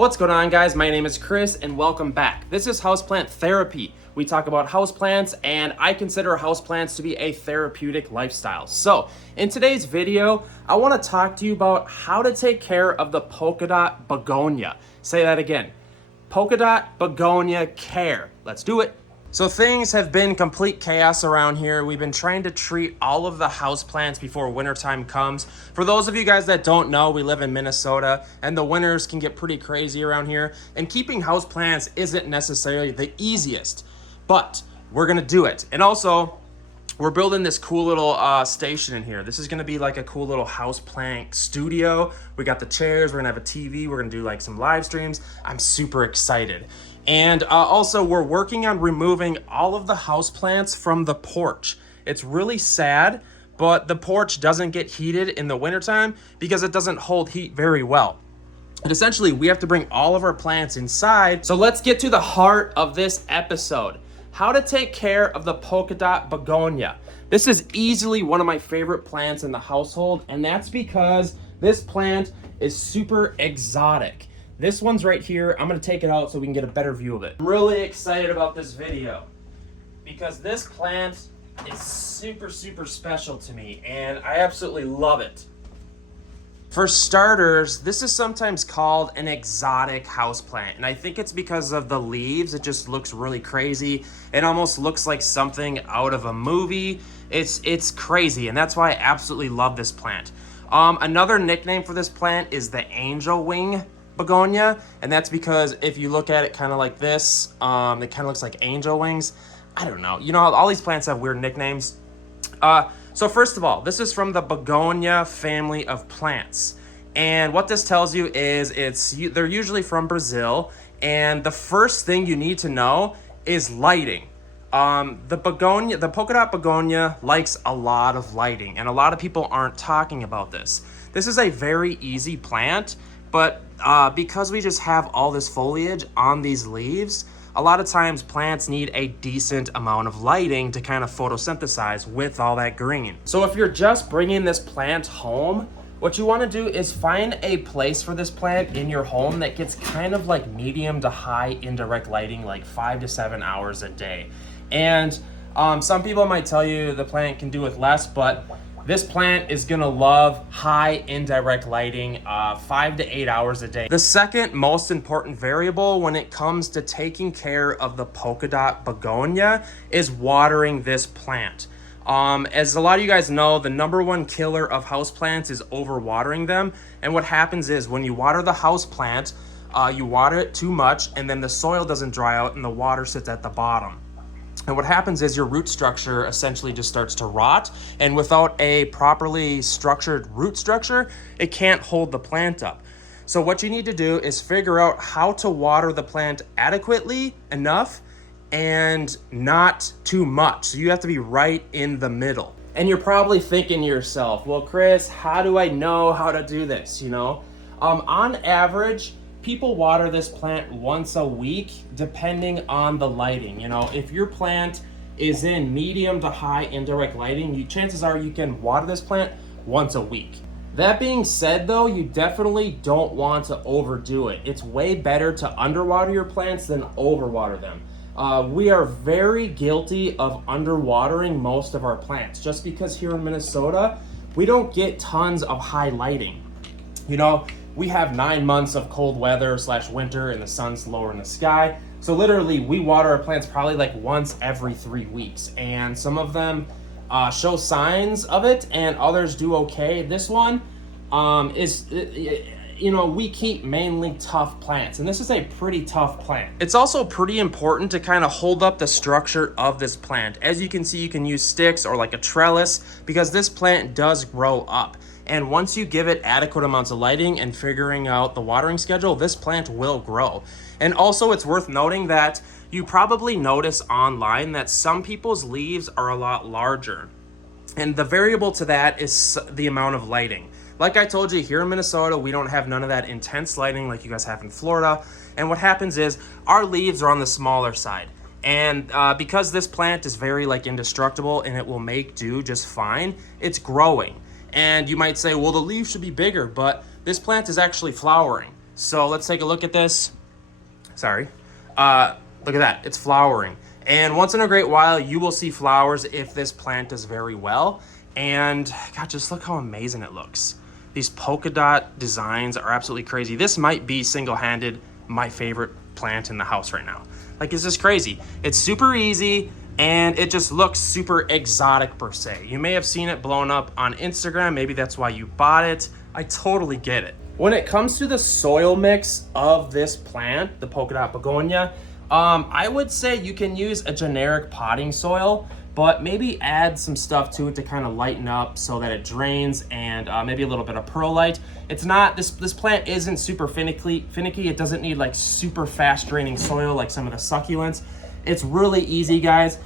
What's going on, guys? My name is Chris and welcome back. This is Houseplant Therapy. We talk about houseplants, and I consider houseplants to be a therapeutic lifestyle. So in today's video, I want to talk to you about how to take care of the Polka Dot Begonia. Say that again. Polka Dot Begonia care. Let's do it. So things have been complete chaos around here. We've been trying to treat all of the houseplants before wintertime comes. For those of you guys that don't know, we live in Minnesota and the winters can get pretty crazy around here. And keeping houseplants isn't necessarily the easiest, but we're gonna do it. And also, we're building this cool little station in here. This is gonna be like a cool little houseplant studio. We got the chairs, we're gonna have a TV, we're gonna do like some live streams. I'm super excited. And also, we're working on removing all of the houseplants from the porch. It's really sad, but the porch doesn't get heated in the wintertime because it doesn't hold heat very well. And essentially, we have to bring all of our plants inside. So let's get to the heart of this episode. How to take care of the Polka Dot Begonia. This is easily one of my favorite plants in the household, and that's because this plant is super exotic. This one's right here. I'm gonna take it out so we can get a better view of it. I'm really excited about this video because this plant is super special to me and I absolutely love it. For starters, this is sometimes called an exotic houseplant, and I think it's because of the leaves. It just looks really crazy. It almost looks like something out of a movie. It's crazy, and that's why I absolutely love this plant. Another nickname for this plant is the angel wing begonia, and that's because if you look at it kind of like this, it kind of looks like angel wings. I don't know. You know, all these plants have weird nicknames. So first of all, this is from the begonia family of plants. And what this tells you is they're usually from Brazil. And the first thing you need to know is lighting. The Polka Dot Begonia likes a lot of lighting, and a lot of people aren't talking about this. This is a very easy plant, but because we just have all this foliage on these leaves, a lot of times plants need a decent amount of lighting to kind of photosynthesize with all that green. So if you're just bringing this plant home, what you want to do is find a place for this plant in your home that gets kind of like medium to high indirect lighting, like 5 to 7 hours a day. And some people might tell you the plant can do with less, but this plant is gonna love high indirect lighting, 5 to 8 hours a day. The second most important variable when it comes to taking care of the Polka Dot Begonia is watering this plant. As a lot of you guys know, the #1 killer of houseplants is overwatering them. And what happens is when you water the houseplant, you water it too much and then the soil doesn't dry out and the water sits at the bottom. And what happens is your root structure essentially just starts to rot, and without a properly structured root structure, it can't hold the plant up. So what you need to do is figure out how to water the plant adequately enough and not too much. So you have to be right in the middle. And you're probably thinking to yourself, well, Chris, how do I know how to do this? You know, on average, people water this plant once a week, depending on the lighting. You know, if your plant is in medium to high indirect lighting, chances are you can water this plant once a week. That being said, though, you definitely don't want to overdo it. It's way better to underwater your plants than overwater them. We are very guilty of underwatering most of our plants, just because here in Minnesota, we don't get tons of high lighting. You know, we have 9 months of cold weather / winter and the sun's lower in the sky. So literally we water our plants probably like once every 3 weeks. And some of them show signs of it and others do okay. This one we keep mainly tough plants, and this is a pretty tough plant. It's also pretty important to kind of hold up the structure of this plant. As you can see, you can use sticks or like a trellis because this plant does grow up. And once you give it adequate amounts of lighting and figuring out the watering schedule, this plant will grow. And also it's worth noting that you probably notice online that some people's leaves are a lot larger. And the variable to that is the amount of lighting. Like I told you, here in Minnesota, we don't have none of that intense lighting like you guys have in Florida. And what happens is our leaves are on the smaller side. And because this plant is very indestructible and it will make do just fine, it's growing. And you might say, well, the leaves should be bigger, but this plant is actually flowering. So let's take a look at this. Sorry. Look at that, it's flowering. And once in a great while, you will see flowers if this plant does very well. And God, just look how amazing it looks. These polka dot designs are absolutely crazy. This might be single-handed my favorite plant in the house right now. Like, it's just crazy. It's super easy and it just looks super exotic per se. You may have seen it blown up on Instagram. Maybe that's why you bought it. I totally get it. When it comes to the soil mix of this plant, the Polka Dot Begonia, I would say you can use a generic potting soil, but maybe add some stuff to it to kind of lighten up so that it drains, and maybe a little bit of perlite. It's not, this plant isn't super finicky. It doesn't need like super fast draining soil like some of the succulents. It's really easy, guys.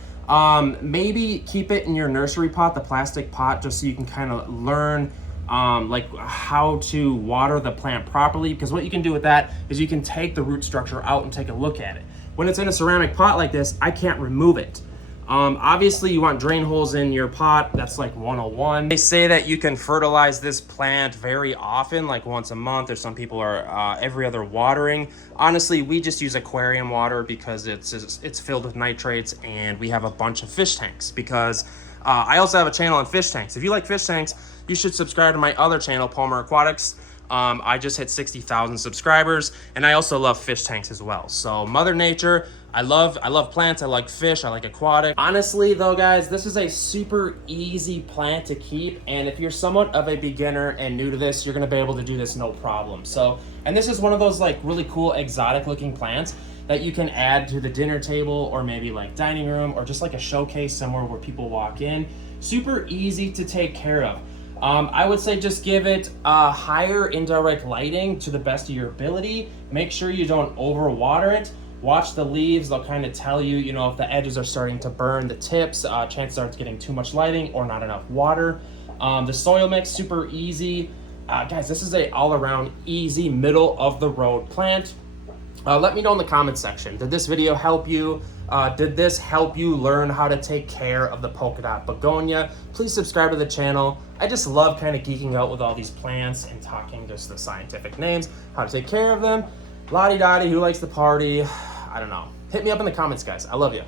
Maybe keep it in your nursery pot, the plastic pot, just so you can kind of learn like how to water the plant properly, because what you can do with that is you can take the root structure out and take a look at it. When it's in a ceramic pot like this, I can't remove it. Obviously you want drain holes in your pot. That's like 101. They say that you can fertilize this plant very often, like once a month, or some people are every other watering. Honestly, we just use aquarium water because it's filled with nitrates, and we have a bunch of fish tanks because I also have a channel on fish tanks. If you like fish tanks, you should subscribe to my other channel, Palmer Aquatics. I just hit 60,000 subscribers, and I also love fish tanks as well. So Mother Nature, I love plants, I like fish, I like aquatic. Honestly though, guys, this is a super easy plant to keep, and if you're somewhat of a beginner and new to this, you're gonna be able to do this no problem. So, and this is one of those like really cool exotic looking plants that you can add to the dinner table, or maybe like dining room, or just like a showcase somewhere where people walk in. Super easy to take care of. I would say just give it higher indirect lighting to the best of your ability. Make sure you don't overwater it. Watch the leaves, they'll kind of tell you, you know, if the edges are starting to burn, the tips, chances are it's getting too much lighting or not enough water. The soil mix, super easy. Guys, this is a all-around easy, middle of the road plant. Let me know in the comments section, did this video help you? Did this help you learn how to take care of the Polka Dot Begonia? Please subscribe to the channel. I just love kind of geeking out with all these plants and talking just the scientific names, how to take care of them. Lottie-dottie, who likes to party? I don't know. Hit me up in the comments, guys. I love you.